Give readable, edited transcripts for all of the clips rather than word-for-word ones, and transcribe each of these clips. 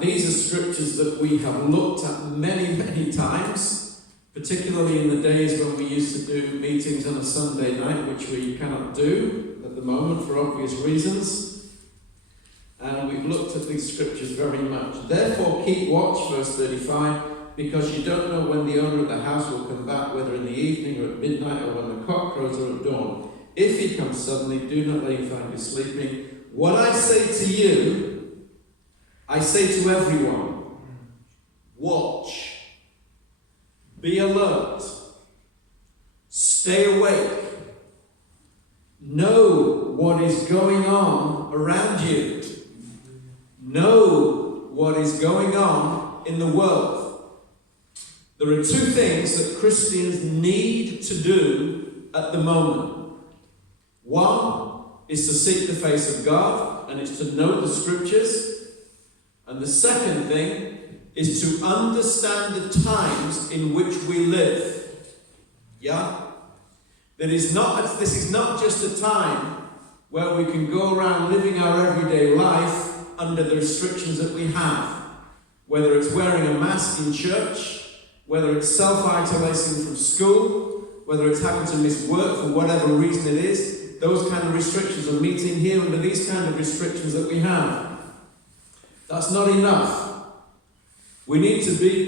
These are scriptures that we have looked at many, many times, particularly in the days when we used to do meetings on a Sunday night, which we cannot do at the moment for obvious reasons. And we've looked at these scriptures very much. Therefore, keep watch, verse 35, because you don't know when the owner of the house will come back, whether in the evening or at midnight or when the cock crows or at dawn. If he comes suddenly, do not let him find you sleeping. What I say to you, I say to everyone, watch, be alert, stay awake, know what is going on around you, know what is going on in the world. There are two things that Christians need to do at the moment. One is to seek the face of God, and it's to know the scriptures. And the second thing is to understand the times in which we live. Yeah? This is not just a time where we can go around living our everyday life under the restrictions that we have. Whether it's wearing a mask in church, whether it's self-isolating from school, whether it's having to miss work for whatever reason it is, those kind of restrictions are meeting here under these kind of restrictions that we have. That's not enough. We need to be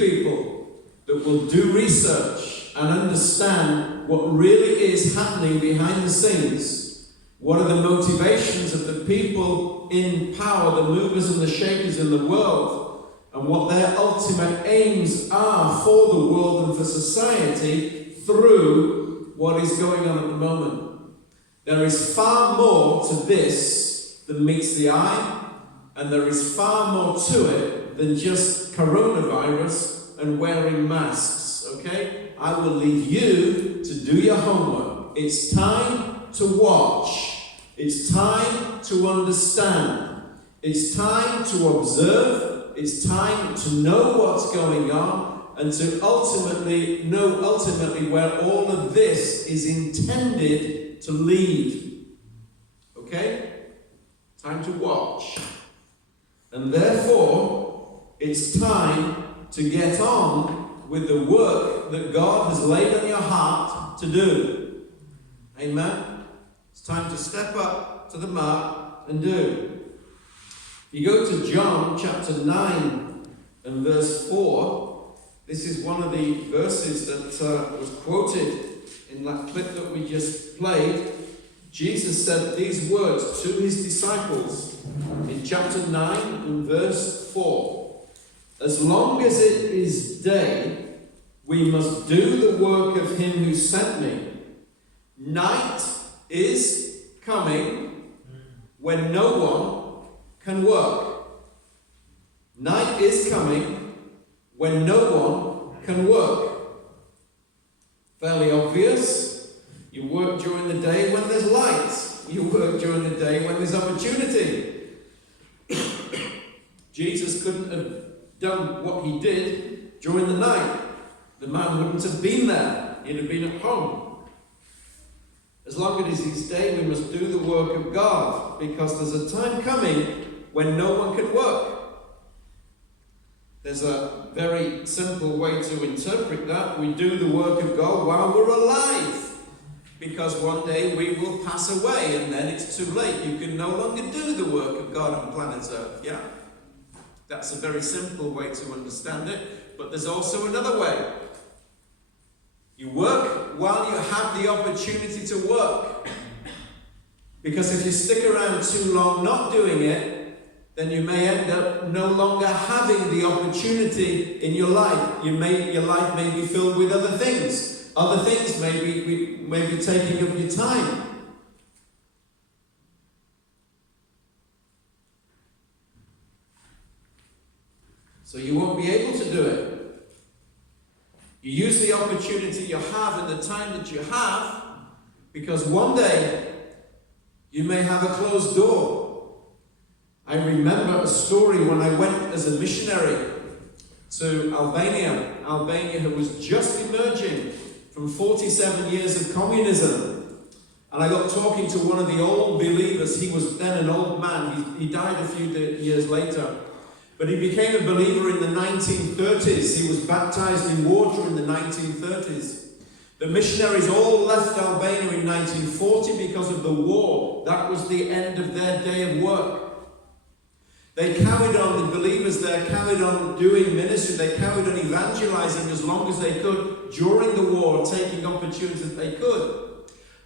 people that will do research and understand what really is happening behind the scenes. What are the motivations of the people in power, the movers and the shakers in the world, and what their ultimate aims are for the world and for society through what is going on at the moment. There is far more to this than meets the eye. And there is far more to it than just coronavirus and wearing masks, okay? I will leave you to do your homework. It's time to watch. It's time to understand. It's time to observe. It's time to know what's going on and to ultimately know where all of this is intended to lead. Okay? Time to watch. And therefore, it's time to get on with the work that God has laid on your heart to do. Amen? It's time to step up to the mark and do. If you go to John chapter 9 and verse 4, this is one of the verses that was quoted in that clip that we just played. Jesus said these words to his disciples in chapter 9 and verse 4. As long as it is day, we must do the work of him who sent me. Night is coming when no one can work. Night is coming when no one can work. Fairly obvious. You work during the day when there's light. You work during the day when there's opportunity. Jesus couldn't have done what he did during the night. The man wouldn't have been there. He'd have been at home. As long as it is day, we must do the work of God, because there's a time coming when no one can work. There's a very simple way to interpret that. We do the work of God while we're alive. Because one day we will pass away and then it's too late. You can no longer do the work of God on planet Earth. Yeah? That's a very simple way to understand it. But there's also another way. You work while you have the opportunity to work. Because if you stick around too long not doing it, then you may end up no longer having the opportunity in your life. Your life may be filled with other things. Other things may be taking up your time. So you won't be able to do it. You use the opportunity you have and the time that you have, because one day you may have a closed door. I remember a story when I went as a missionary to Albania. Albania was just emerging from 47 years of communism. And I got talking to one of the old believers. He was then an old man. He died a few years later. But he became a believer in the 1930s. He was baptized in water in the 1930s. The missionaries all left Albania in 1940 because of the war. That was the end of their day of work. They carried on, the believers there carried on doing ministry. They carried on evangelizing as long as they could during the war, taking opportunities they could.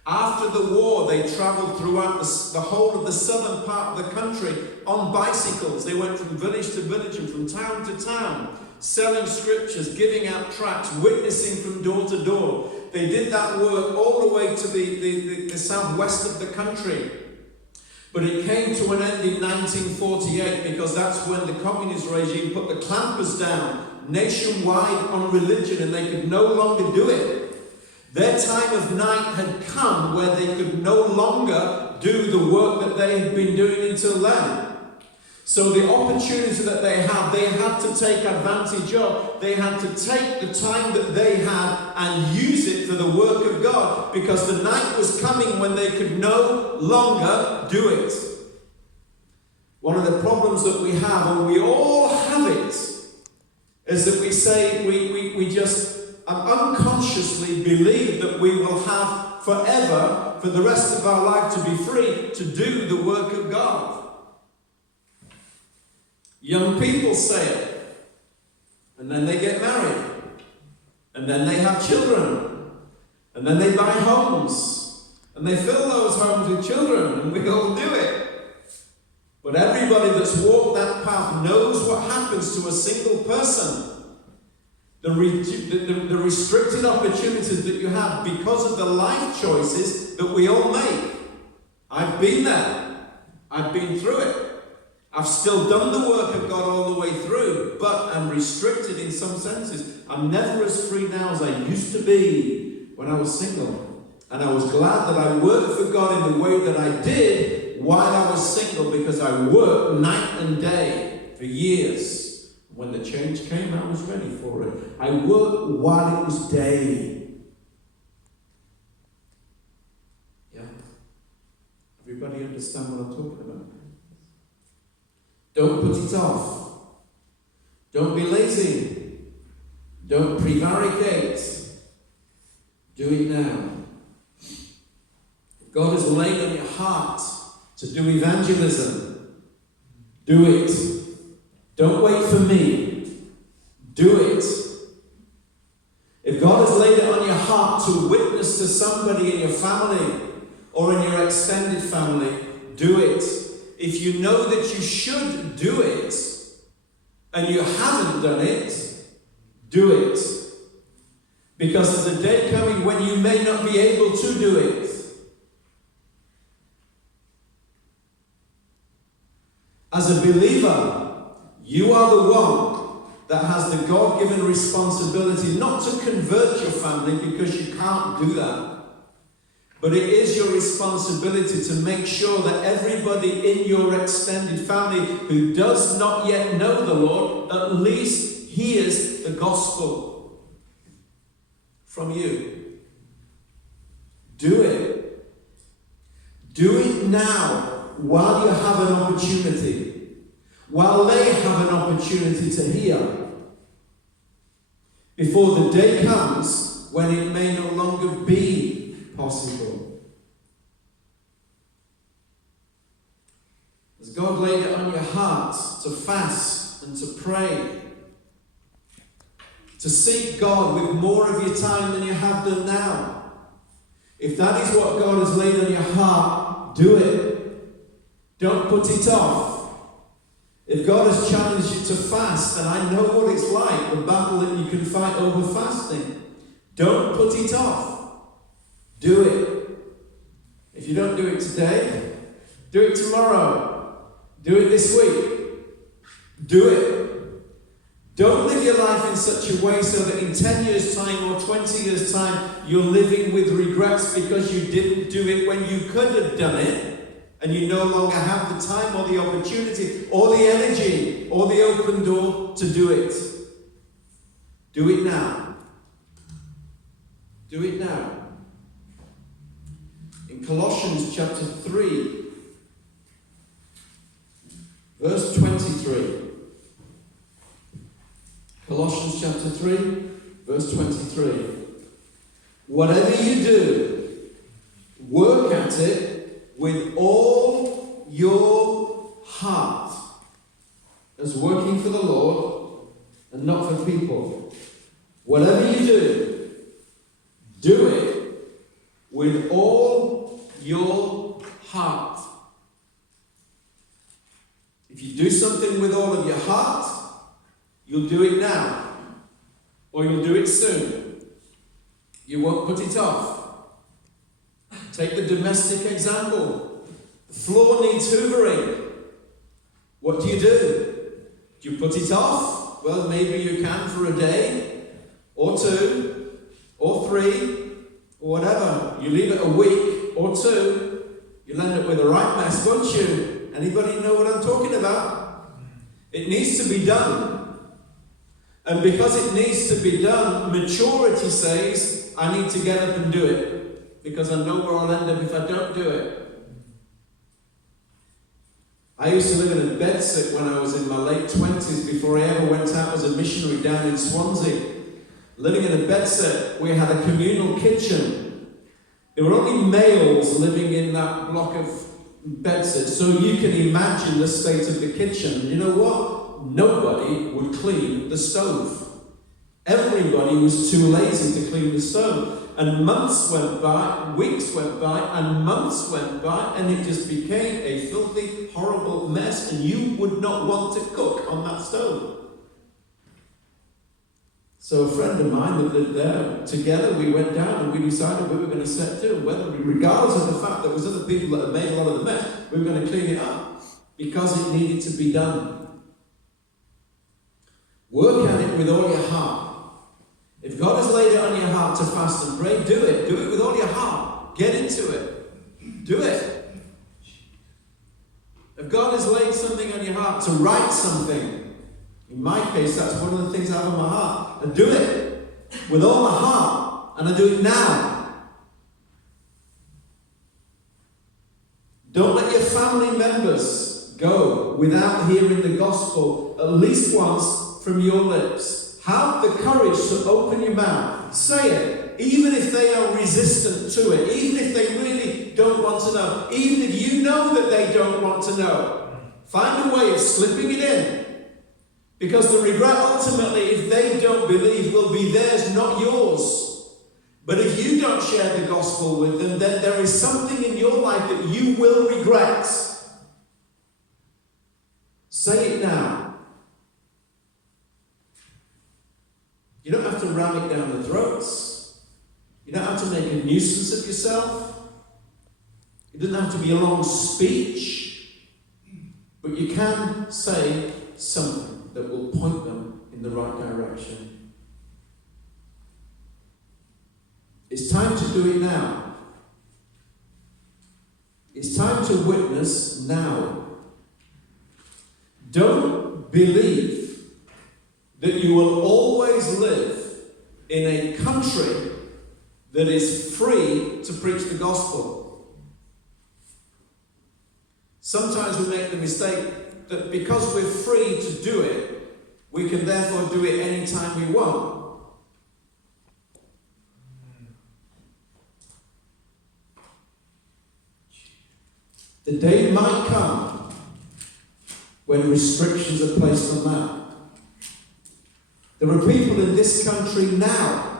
After the war, they traveled throughout the whole of the southern part of the country on bicycles. They went from village to village and from town to town, selling scriptures, giving out tracts, witnessing from door to door. They did that work all the way to the southwest of the country. But it came to an end in 1948 because that's when the communist regime put the clampers down nationwide on religion, and they could no longer do it. Their time of night had come where they could no longer do the work that they had been doing until then. So the opportunity that they had to take advantage of. They had to take the time that they had and use it for the work of God, because the night was coming when they could no longer do it. One of the problems that we have, and we all have it, is that we say we just unconsciously believe that we will have forever, for the rest of our life, to be free to do the work of God. Young people say it, and then they get married, and then they have children, and then they buy homes, and they fill those homes with children, and we all do it. But everybody that's walked that path knows what happens to a single person. The restricted opportunities that you have because of the life choices that we all make. I've been there. I've been through it. I've still done the work of God all the way through, but I'm restricted in some senses. I'm never as free now as I used to be when I was single. And I was glad that I worked for God in the way that I did while I was single, because I worked night and day for years. When the change came, I was ready for it. I worked while it was day. Yeah? Everybody understand what I'm talking about? Don't put it off. Don't be lazy. Don't prevaricate. Do it now. If God has laid on your heart to do evangelism, do it. Don't wait for me. Do it. If God has laid it on your heart to witness to somebody in your family or in your extended family, do it. If you know that you should do it and you haven't done it, do it. Because there's a day coming when you may not be able to do it. As a believer, you are the one that has the God-given responsibility not to convert your family, because you can't do that. But it is your responsibility to make sure that everybody in your extended family who does not yet know the Lord at least hears the gospel from you. Do it. Do it now while you have an opportunity. While they have an opportunity to hear, before the day comes when it may no longer be possible. Has God laid it on your heart to fast and to pray, to seek God with more of your time than you have done now? If that is what God has laid on your heart, do it. Don't put it off. If God has challenged you to fast, and I know what it's like, the battle that you can fight over fasting, don't put it off. Do it. If you don't do it today, do it tomorrow. Do it this week. Do it. Don't live your life in such a way so that in 10 years' time or 20 years' time, you're living with regrets because you didn't do it when you could have done it. And you no longer have the time or the opportunity or the energy or the open door to do it. Do it now. Do it now. in Colossians chapter 3, verse 23. Colossians chapter 3, verse 23. Whatever you do, work at it with all your heart, as working for the Lord and not for people. Whatever you do it with all your heart. If you do something with all of your heart, you'll do it now, or you'll do it soon. You won't put it off. Take the domestic example. The floor needs hoovering. What do? Do you put it off? Well, maybe you can for a day, or 2, or 3, or whatever. You leave it a week or 2, you'll end up with a right mess, won't you? Anybody know what I'm talking about? It needs to be done. And because it needs to be done, maturity says, I need to get up and do it, because I know where I'll end up if I don't do it. I used to live in a bedsit when I was in my late 20s, before I ever went out as a missionary down in Swansea. Living in a bedsit, we had a communal kitchen. There were only males living in that block of bedsit, so you can imagine the state of the kitchen. You know what? Nobody would clean the stove. Everybody was too lazy to clean the stove. And months went by, weeks went by, and months went by, and it just became a filthy, horrible mess, and you would not want to cook on that stove. So a friend of mine that lived there, together we went down and we decided we were going to set to, regardless of the fact that there was other people that had made a lot of the mess, we were going to clean it up, because it needed to be done. Work at it with all your heart. If God has laid it on your heart to fast and pray, do it. Do it with all your heart. Get into it. Do it. If God has laid something on your heart to write something, in my case, that's one of the things I have on my heart. I do it with all my heart, and I do it now. Don't let your family members go without hearing the gospel at least once from your lips. Have the courage to open your mouth. Say it, even if they are resistant to it, even if they really don't want to know, even if you know that they don't want to know. Find a way of slipping it in. Because the regret ultimately, if they don't believe, will be theirs, not yours. But if you don't share the gospel with them, then there is something in your life that you will regret. Say it now. You don't have to ram it down the throats. You don't have to make a nuisance of yourself. It doesn't have to be a long speech. But you can say something that will point them in the right direction. It's time to do it now. It's time to witness now. Don't believe that you will always live in a country that is free to preach the gospel. Sometimes we make the mistake that because we're free to do it, we can therefore do it anytime we want. The day might come when restrictions are placed on that. There are people in this country now